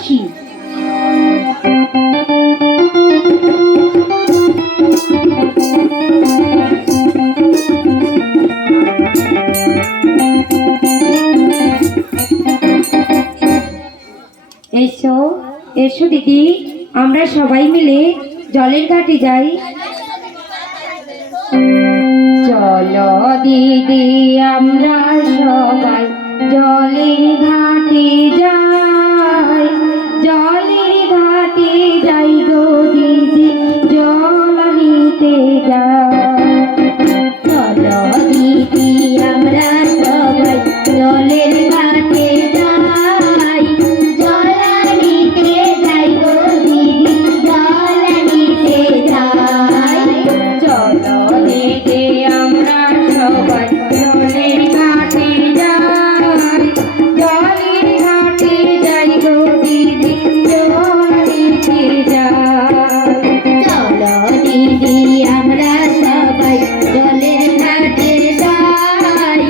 বসি। এসো এসো দিদি, আমরা সবাই মিলে জলের ঘাটে যাই। চলো দিদি আমরা সবাই জলের ঘাটে যাই, জলের ঘাটে যাই গো দিদি জল নিতে যাই। চলো দিদি আমরা সবাই জলের ঘাটে যাই, জল নিতে যাই গো দিদি জল নিতে যাই। চলো দিদি আমরা সবাই জলের ঘাটে যাই, জলের ঘাটে যাই গো দিদি জল নিতে যাই। চলো দিদি আমরা সবাই জলের ঘাটে যাই,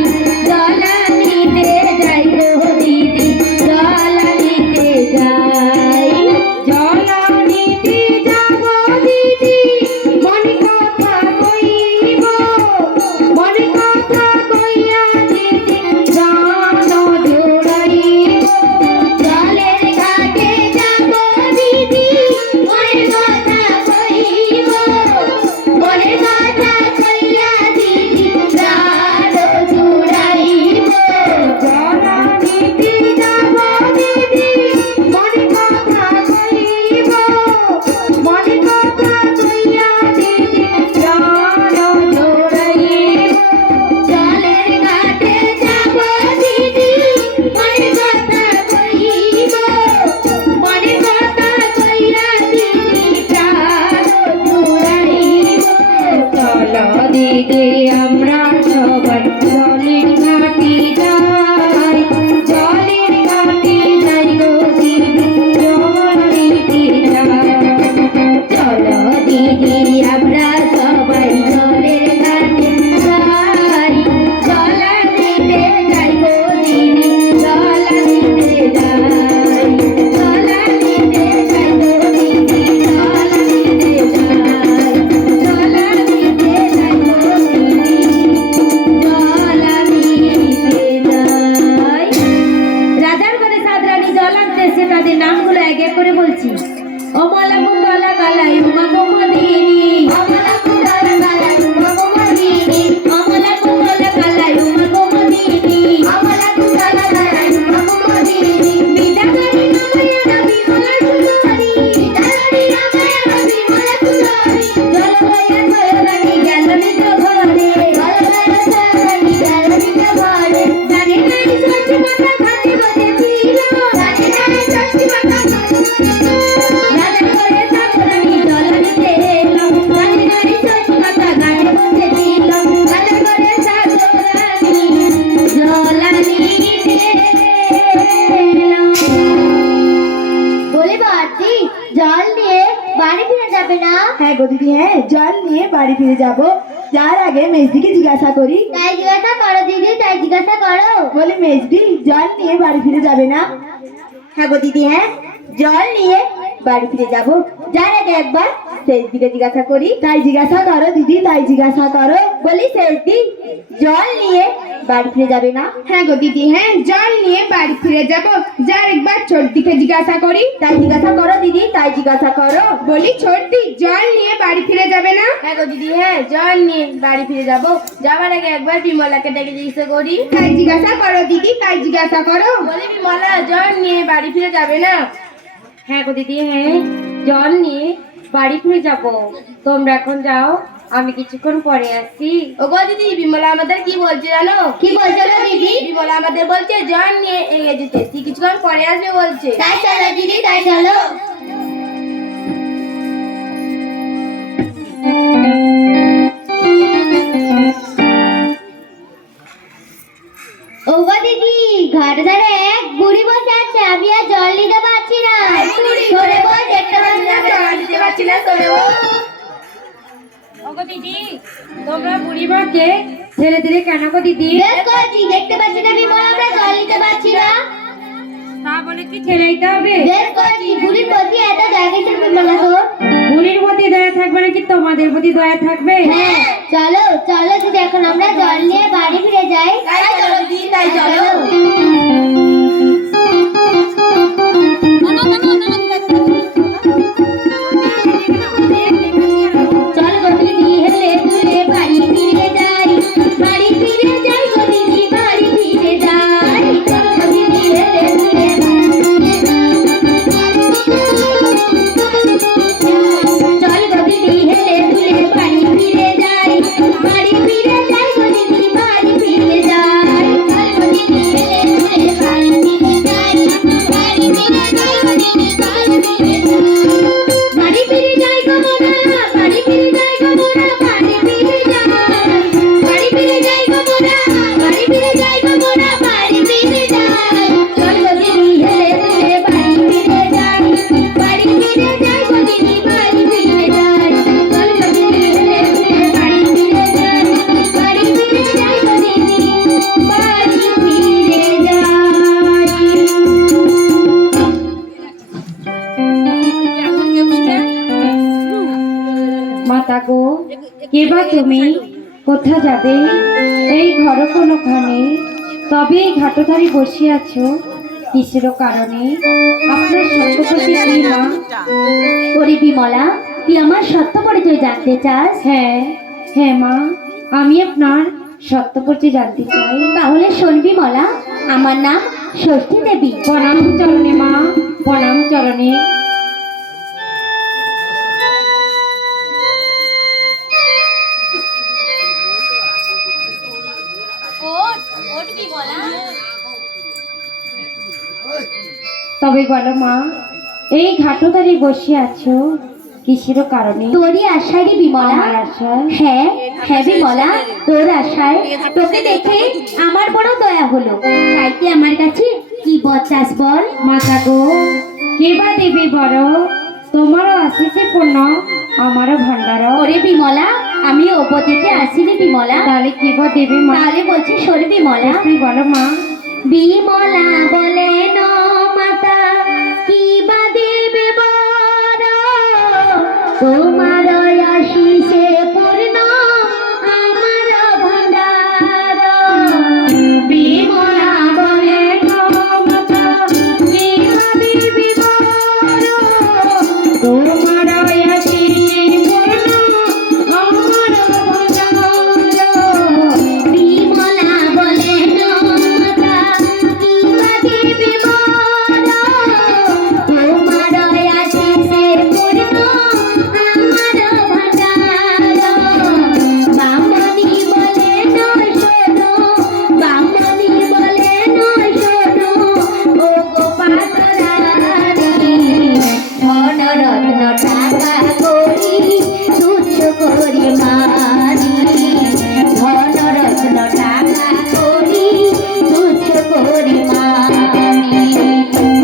জল নিতে যাই গো দিদি জল নিতে যাই। জল নিতে যাব দিদি মনে কথা কইব, মনে কথা কইয়া দিদি গান জোড়াইব। জলের ঘাটে যাব দিদি মনে কথা কইব, মনে কথা কইয়া দিদি গান জোড়াইব। জল নিতে যাব দিদি মনে কথা কইব, মনে কথা কইয়া দিদি গান জোড়াইব। জলের ঘাটে যাব দিদি মনে কথা কইব, মনে কথা কইয়া দিদি গান জোড়াইব। চলো দিদি আমরা সবাই জলের ঘাটে যাই, জলের ঘাটে যাই গো দিদি জল নিতে যাই। চলো দিদি আমরা সবাই জলের ঘাটে যাই, জল নিতে যাই গো দিদি জল নিতে যাই। জল নিতে যাই গো দিদি জল নিতে যাই, জল নিতে যাই গো দিদি জল নিতে যাই। রাজার ঘরে সাদরানি জল আনতেছে, তাদের নামগুলো এক এক করে বলছি। অমলা কুন্দলা কালাই উমা কুমদিনী, অমলা কুন্দলা কালাই উমা কুমদিনী, অমলা কুন্দলা কালাই উমা কুমদিনী, অমলা কুন্দলা কালাই উমা কুমদিনী। বিদাগরি নামায়া নবী মলা সুন্দরী, বিদাগরি নামায়া নবী মলা সুন্দরী। জল বয়া জয়রানী গেল নিজ ঘরে, জল বয়া জয়রানী গেল নিজ ঘরে। জানে নাই ষষ্ঠী মাতা ঘাটে বসেছিল, জানে নাই ষষ্ঠী মাতা ঘাটে বসেছিল। রাজার ঘরে সাদরানি জল নিতে এলো, জানে নাই ষষ্ঠী মাতা ঘাটে বসেছিল। রাজার ঘরে সাদরানি জল নিতে এলো। বলে বাড়তি জল নিয়ে বাড়ি ফিরে যাবে না? হ্যাঁ গো দিদি, হ্যাঁ জল নিয়ে বাড়ি ফিরে যাব। যার আগে মেজদিকে জিজ্ঞাসা করি। তাই জিজ্ঞাসা করো দিদি, তাই জিজ্ঞাসা করো। বলে মেজদি জল নিয়ে বাড়ি ফিরে যাবে না? হ্যাঁ গো দিদি, হ্যাঁ জল নিয়ে বাড়ি ফিরে যাব। যার আগে একবার শেষদিকে জিজ্ঞাসা করি। তাই জিজ্ঞাসা করো দিদি, তাই জিজ্ঞাসা করো। বলি শেষদি জল নিয়ে বাড়ি ফিরে যাবে না? হ্যাঁ গো দিদি, হ্যাঁ জল নিয়ে বাড়ি ফিরে যাব। যার একবার ছোটদিকে জিজ্ঞাসা করি। তাই জিজ্ঞাসা করো দিদি, তাই জিজ্ঞাসা করো। বলি ছোটদি জল নিয়ে বাড়ি ফিরে যাবে না? হ্যাঁ গো দিদি, হ্যাঁ জল নিয়ে বাড়ি ফিরে যাব। যাবার আগে একবার বিমলাকে ডেকে জিজ্ঞাসা করি। তাই জিজ্ঞাসা করো দিদি, তাই জিজ্ঞাসা করো। বলি বিমলা জল নিয়ে বাড়ি ফিরে যাবে না? হ্যাঁ গো দিদি, হ্যাঁ জল নিয়ে বাড়ি ফিরে যাব। তোমরা এখন যাও, আমি কিছুক্ষণ পরে আসছি। ও গো দিদি, বিমলা আমাদের কি বলছে জানো? কি বলছো গো দিদি? বিমলা আমাদের বলছে জল নিয়ে এগিয়ে যেতে, কিছুক্ষণ পরে আসবে বলছে। তাই চলো দিদি, তাই চলো। ও গো দিদি, ঘাট ধারে এক বুড়ি বসে আছে, আমি আর জল নিতে পারছি না। সরে বল, দেখতে পাচ্ছি না, জল দিতে পারছি না, সরে বল। ওগো দিদি, তোমরা বুড়ি মাকে ছেড়ে দিলে কেন গো দিদি? বেশ করেছি, দেখতে পাচ্ছি না বিমলা আমরা জল নিতে পারছি না। তা বলে কি ছেড়াইতে হবে? বেশ করেছি, বুড়ির প্রতি এত দয়া কিসের বিমলা তোর? বুড়ির প্রতি দয়া থাকবে নাকি তোমাদের প্রতি দয়া থাকবে? হ্যাঁ, চলো চলো দিদি, এখন আমরা জল নিয়ে বাড়ি ফিরে যাই। তাই চলো দিদি, তাই চলো। চল গো দিদি, হেলে দুলে বাড়ি ফিরে যাই, বাড়ি ফিরে যাই গো দিদি, বাড়ি ফিরে যাই। চল গো দিদি, হেলে দুলে চল গো দিদি, হেলে দুলে বাড়ি ফিরে যাই, বাড়ি ফিরে যাই গো দিদি, বাড়ি ফিরে যাই। চল গো দিদি, হেলে দুলে বাড়ি ফিরে যাই, বাড়ি ফিরে যাই গো দিদি, বাড়ি ফিরে যাই। বাড়ি ফিরে যাই গো মোরা, বাড়ি ফিরে যাই গো মোরা, বাড়ি ফিরে যাই। বাড়ি ফিরে যাই গো মোরা, বাড়ি ফিরে যাই গো মোরা, বাড়ি ফিরে যাই। চল গো দিদি, হেলে দুলে বাড়ি ফিরে যাই, বাড়ি ফিরে যাই গো দিদি, বাড়ি ফিরে যাই। চল গো দিদি, হেলে দুলে বাড়ি ফিরে যাই, বাড়ি ফিরে যাই গো দিদি, বাড়ি ফিরে যাই। মাতা গো, কে বা তুমি? কোথা যাবে? এই ঘর কোনোখানে, তবে এই ঘাটধারে বসে আছো কিসের কারণে? আপনার সত্যপতি কি মা? ওরে বিমলা, তুই আমার সত্য পরিচয় জানতে চাস? হ্যাঁ হ্যাঁ মা, আমি আপনার সত্য পরিচয় জানতে চাই। তাহলে শোন বিমলা, আমার নাম ষষ্ঠী দেবী। প্রণাম চরণে মা, প্রণাম চরণে। তবে বলো মা, এই ঘাটধারে বসে আছো কিসের কারণে? তোরই আশায় রে বিমলা। আমার আশায়? হ্যাঁ হ্যাঁ বিমলা, তোর আশায়। তোকে দেখে আমার বড় দয়া হলো, তাই তুই আমার কাছে কি বচাস বল? মাতা গো, কে বা দেবে বড়? তোমারও আসিছে পূর্ণ, আমারও ভান্ডার। ওরে বিমলা, আমি উপদিতে আসিনি বিমলা। তাহলে কে বা দেবে মা? তাহলে বলছি শোন বিমলা। তুই বলো মা। বিমলা বলে ন মাতা, কি বা দেবে বর? তোমার আশিসে পূর্ণ আমার ভান্ডার। বিমলা বলে ন মাতা, কি বা দেবে বর? তোমার আশিসে পূর্ণ আমার ভান্ডার। বিমলা বলে ন মাতা, কি বা দেবে বর? তোমার আশিসে পূর্ণ আমার ভান্ডার। বামনি বলে ন শোনো, বামনি বলে ন শোনো, ও গো পাতরানি, ধনরত্ন টাকা করি তুচ্ছ করি মানি, ধনরত্ন টাকা করি তুচ্ছ করি মানি।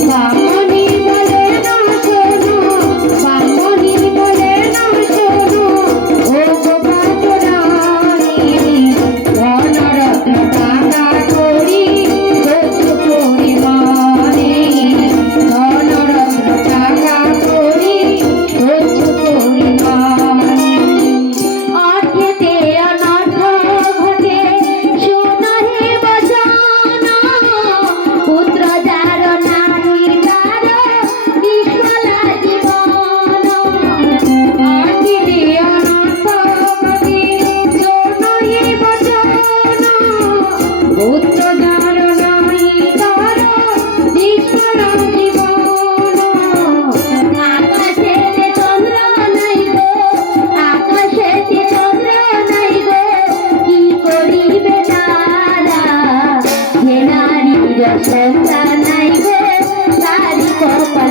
বামনি বলে না শোনো, বামনি বলে না শোনো, ও গো পাতরানি, ধনরত্ন টাকা করি তুচ্ছ করি মানি, ধনরত্ন টাকা করি তুচ্ছ করি মানি। অর্থেতে অনর্থ ঘটে, শোনো হে বচন, পুত্র যার নারী তার নিষ্ফলা জীবন। অর্থে অনর্থ ঘটে, শোনো হে বচন, পুত্র যার নাই তার নিষ্ফল জীবন। আকাশেতে চন্দ্র নাই গো, আকাশেতে চন্দ্র নাই গো, কি করিবে তারা? যে নারীর সন্তান নাই গো, তারি কপাল